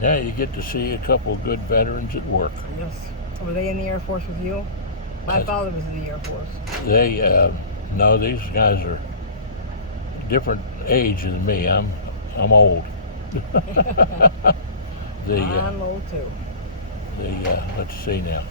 Yeah, you get to see a couple of good veterans at work. Yes. Were they in the Air Force with you? My father was in the Air Force. No, these guys are different age than me. I'm old. I'm old too. Let's see now.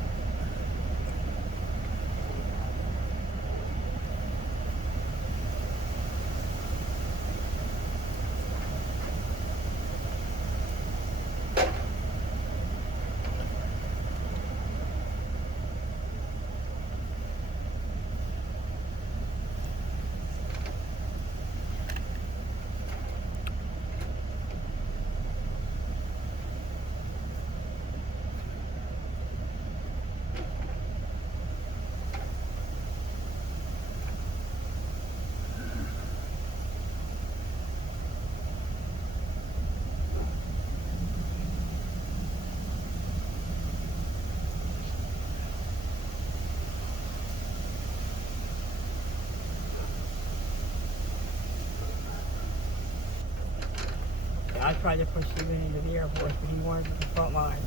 I tried to push Stephen into the Air Force, but he wanted the front lines.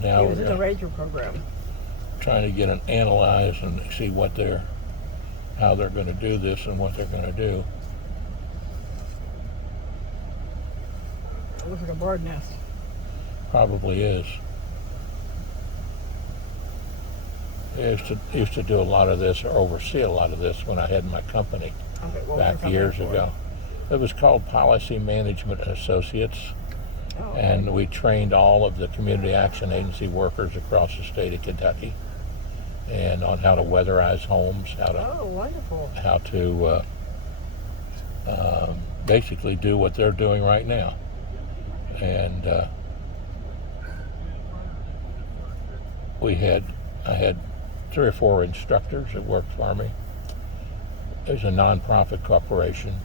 Now He was in the we're Ranger program. trying to get an analyze and see how they're going to do this and what they're going to do. It looks like a bird nest. Probably is. I used to do a lot of this, or oversee a lot of this when I had my company back years ago. It was called Policy Management Associates, and we trained all of the Community Action Agency workers across the state of Kentucky, and on how to weatherize homes, how to basically do what they're doing right now. And I had 3 or 4 instructors that worked for me. There's a nonprofit corporation,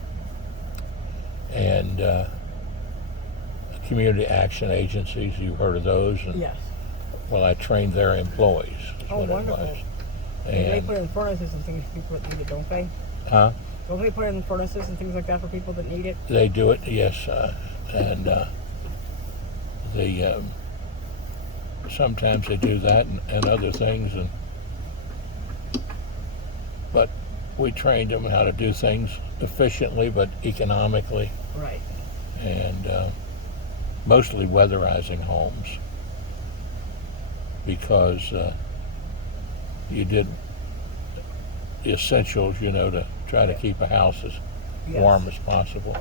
and community action agencies. You've heard of those? And, yes. Well, I trained their employees. Wonderful. And they put in furnaces and things for people that need it, don't they? Huh? Don't they put in furnaces and things like that for people that need it? They do it, yes. And sometimes they do that and other things. But we trained them how to do things efficiently but economically. Right. And mostly weatherizing homes, because you did the essentials, to try to keep a house as warm as possible.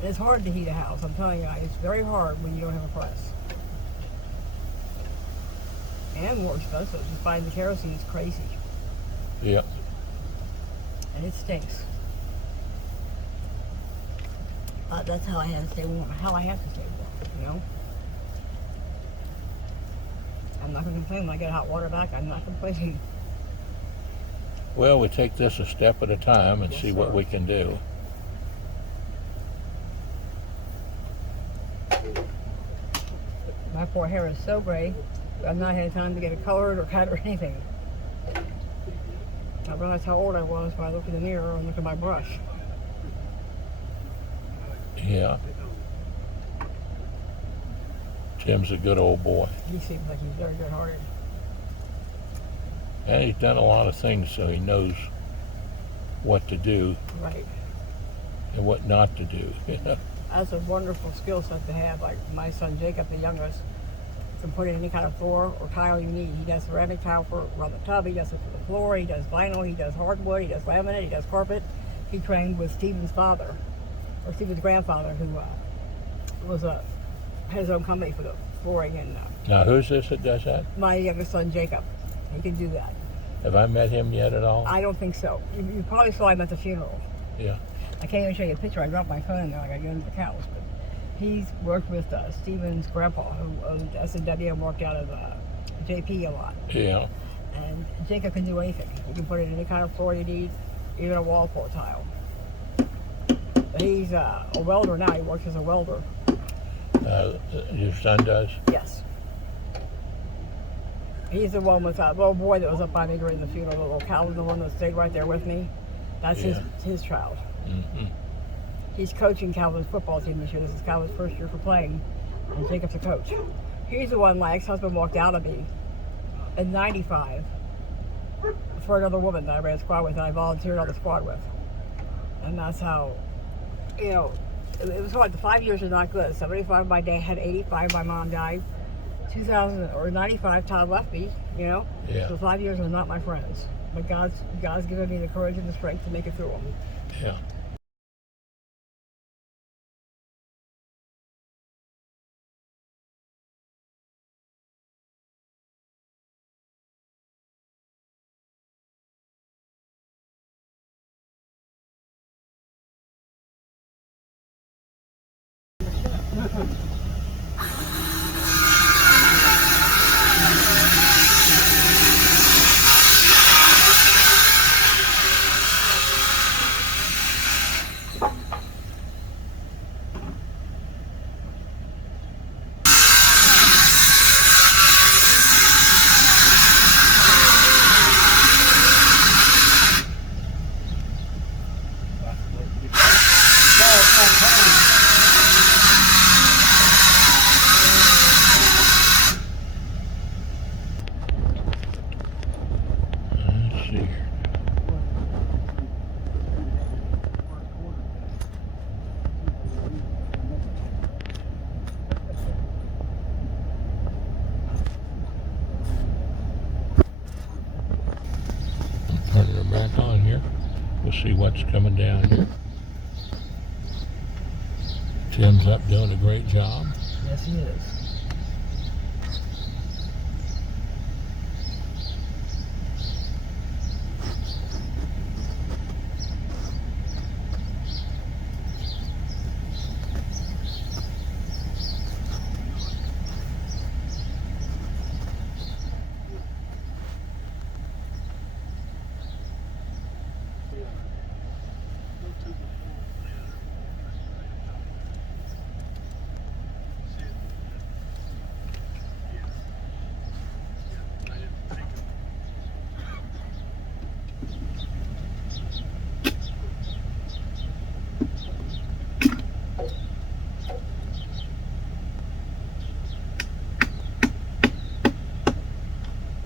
And it's hard to heat a house, I'm telling you. It's very hard when you don't have a press. And more expensive. Just buying the kerosene is crazy. Yeah. And it stinks. That's how I have to stay warm. I'm not going to complain when I get hot water back. I'm not complaining. Well, we take this a step at a time and see what we can do. My poor hair is so gray, I've not had time to get it colored or cut or anything. I realized how old I was when I looked in the mirror and looked at my brush. Yeah. Jim's a good old boy. He seems like he's very good-hearted. And he's done a lot of things, so he knows what to do. Right. And what not to do. That's a wonderful skill set to have. Like my son Jacob, the youngest, can put in any kind of floor or tile you need. He does ceramic tile around the tub. He does it for the floor. He does vinyl. He does hardwood. He does laminate. He does carpet. He trained with Stephen's father, or Stephen's grandfather, who had his own company for the flooring. And now, who's this that does that? My youngest son Jacob. He can do that. Have I met him yet at all? I don't think so. You probably saw him at the funeral. Yeah. I can't even show you a picture. I dropped my phone in there. I got to go into the couch. But he's worked with Stephen's grandpa, who owned S&W and worked out of JP a lot. Yeah. And Jacob can do anything. You can put in any kind of floor you need, even a wall floor tile. But he's a welder now. He works as a welder. Your son does? Yes. He's the one with the little boy that was up by me during the funeral, the little Calvin, the one that stayed right there with me. That's his child. Mm-hmm. He's coaching Calvin's football team this year. This is Calvin's first year for playing, and Jacob's the coach. He's the one my ex-husband walked out of me in '95 for another woman that I ran a squad with and I volunteered on the squad with. And that's how, it was hard. The 5 years are not good. 75, my dad had 85, my mom died. 2000 or 95, Todd left me, Yeah. So 5 years are not my friends. But God's given me the courage and the strength to make it through them. Yeah. Let's see here. Turning her back on here. We'll see what's coming down here. Tim's up doing a great job. Yes, he is.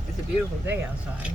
It's a beautiful day outside.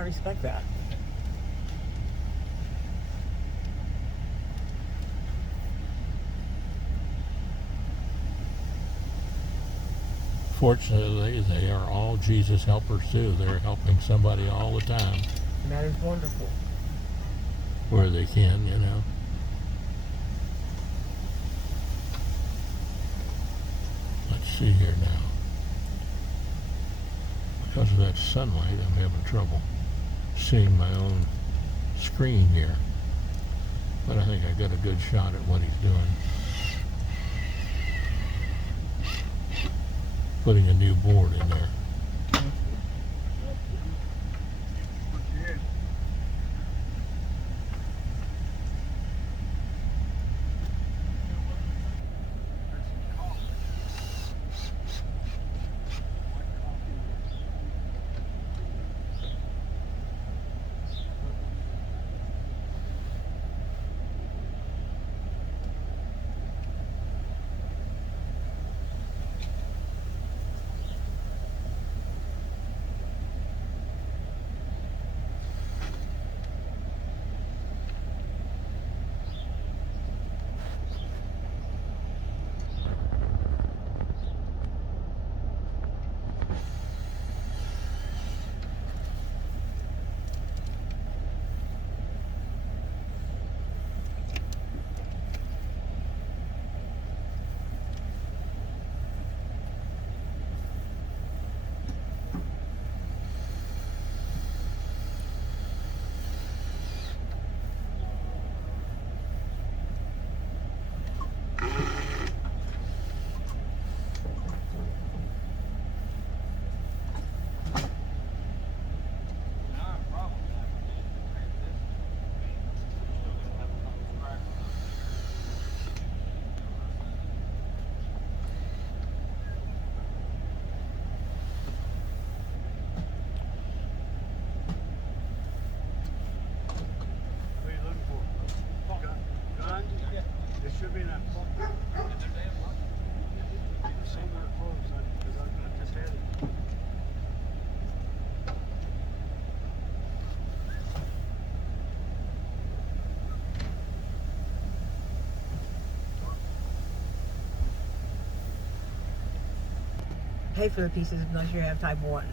I respect that. Fortunately, they are all Jesus helpers too. They're helping somebody all the time And that is wonderful. where they can, you know. Let's see here now. Because of that sunlight, I'm having trouble seeing my own screen here. But I think I got a good shot at what he's doing. Putting a new board in there. Should be in that somewhere close, because I just had it. Pay for the pieces unless you have type 1.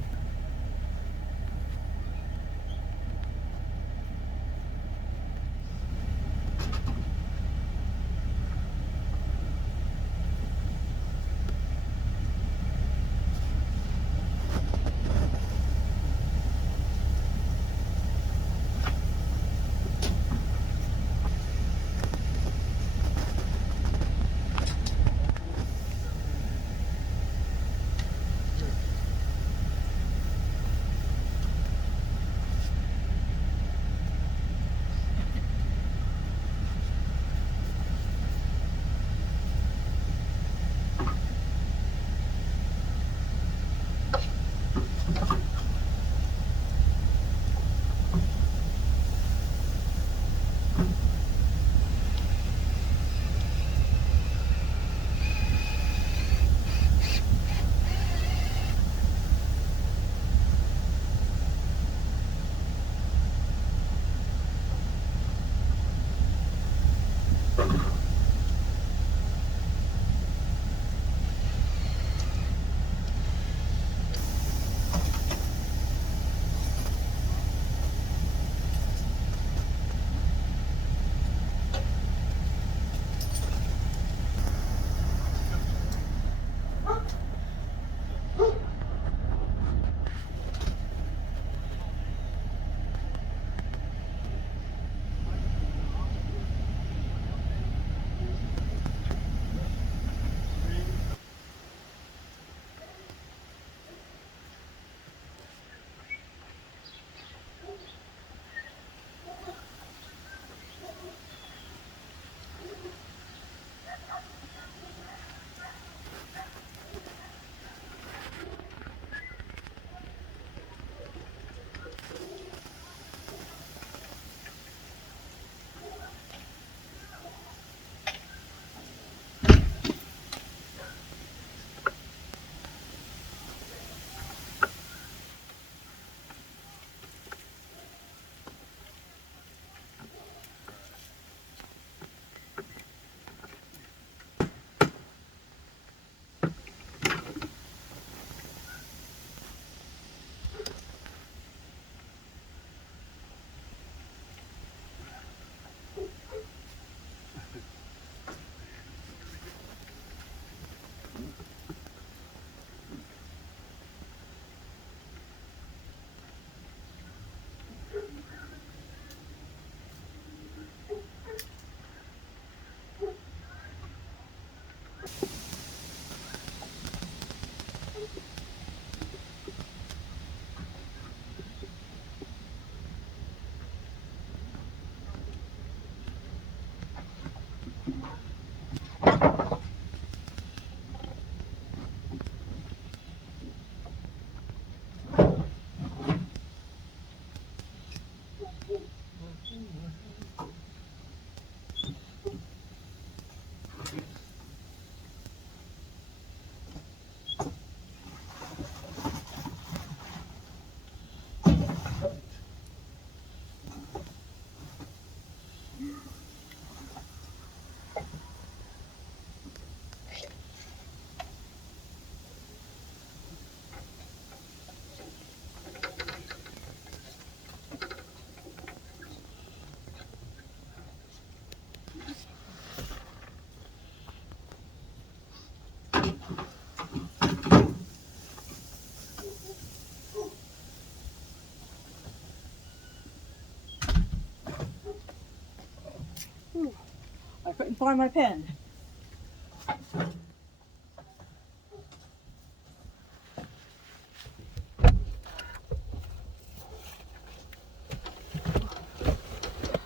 I couldn't find my pen.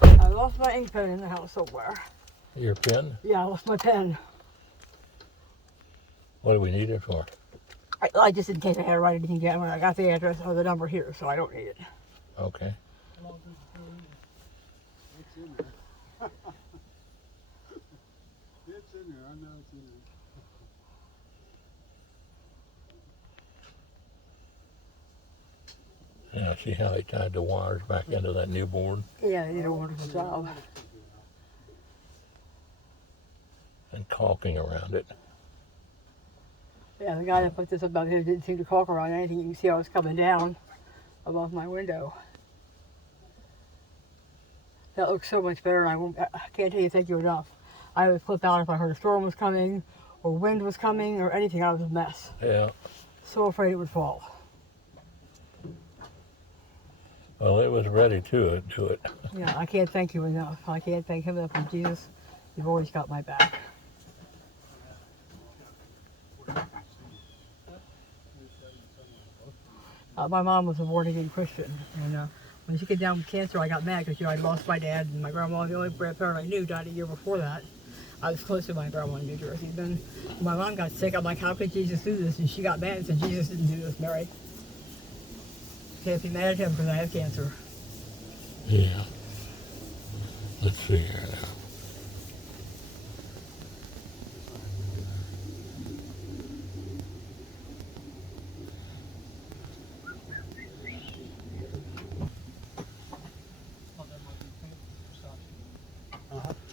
I lost my ink pen in the house somewhere. Your pen? Yeah, I lost my pen. What do we need it for? I just in case I had to write anything down when I got the address or the number here, so I don't need it. Okay. It's in there. It's in there. I know it's in there. Yeah, see how they tied the wires back into that new board Yeah, they did a wonderful job. and caulking around it. Yeah, the guy that put this above here didn't seem to caulk around anything. You can see how it's coming down above my window. That looks so much better, and I can't tell you thank you enough. I would flip out if I heard a storm was coming, or wind was coming, or anything. I was a mess. Yeah. So afraid it would fall. Well, it was ready to do it. Yeah, I can't thank you enough. I can't thank him enough. And Jesus, you've always got my back. My mom was a born-again Christian, and when she came down with cancer, I got mad because I lost my dad and my grandma. The only grandparent I knew died a year before that. I was close to my grandma in New Jersey. Then when my mom got sick, I'm like, how could Jesus do this? And she got mad and said, Jesus didn't do this, Mary. Can't be mad at him because I have cancer. Yeah. Let's figure it out.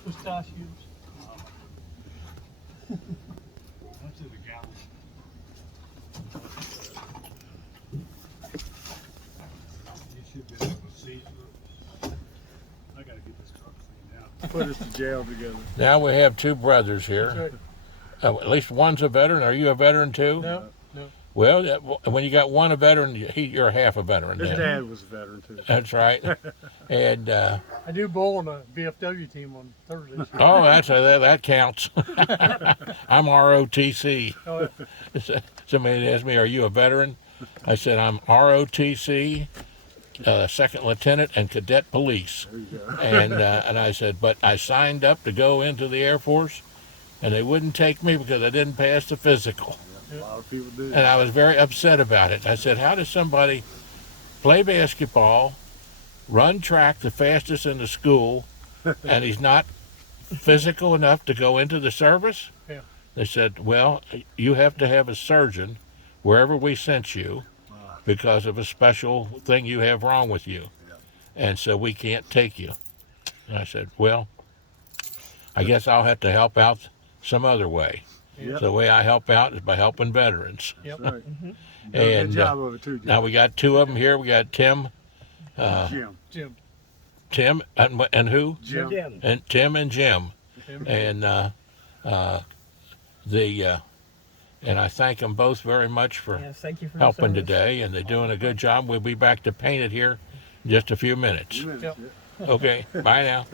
Pistachios. That's in the gallon. You should be able to see. I gotta get this truck cleaned out. Put us to jail together. Now we have two brothers here. That's right. At least one's a veteran. Are you a veteran too? No. Well, when you got one a veteran, you're half a veteran. His then. dad was a veteran too. That's right. And I do bowl on a VFW team on Thursdays. oh, that counts. I'm ROTC. Oh, Somebody asked me, "Are you a veteran?" I said, "I'm ROTC, second lieutenant, and cadet police." there you go. And I said, "But I signed up to go into the Air Force, and they wouldn't take me because I didn't pass the physical." A lot of people do. And I was very upset about it. I said, how does somebody play basketball, run track the fastest in the school, and he's not physical enough to go into the service? Yeah. They said, well, you have to have a surgeon wherever we sent you because of a special thing you have wrong with you. Yeah. And so we can't take you. And I said, well, I guess I'll have to help out some other way. Yep. So the way I help out is by helping veterans. That's right. You do a And good job of it too, Jim. now we got two of them here. We got Tim, Jim. Tim, and who? Jim. And Tim and Jim. And and I thank them both very much for Yes, thank you for your helping service. today, and they're doing a good job. We'll be back to paint it here in just a few minutes. Yep. Okay, bye now.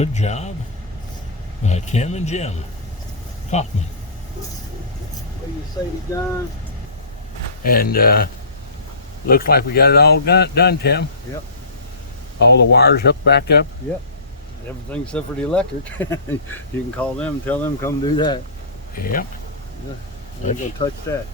Good job by Tim and Jim Kaufman. What do you say, John? And looks like we got it all done, Tim. Yep. All the wires hooked back up. Yep. Everything except for the electric. You can call them and tell them come do that. Yep. Yeah. I ain't gonna touch that.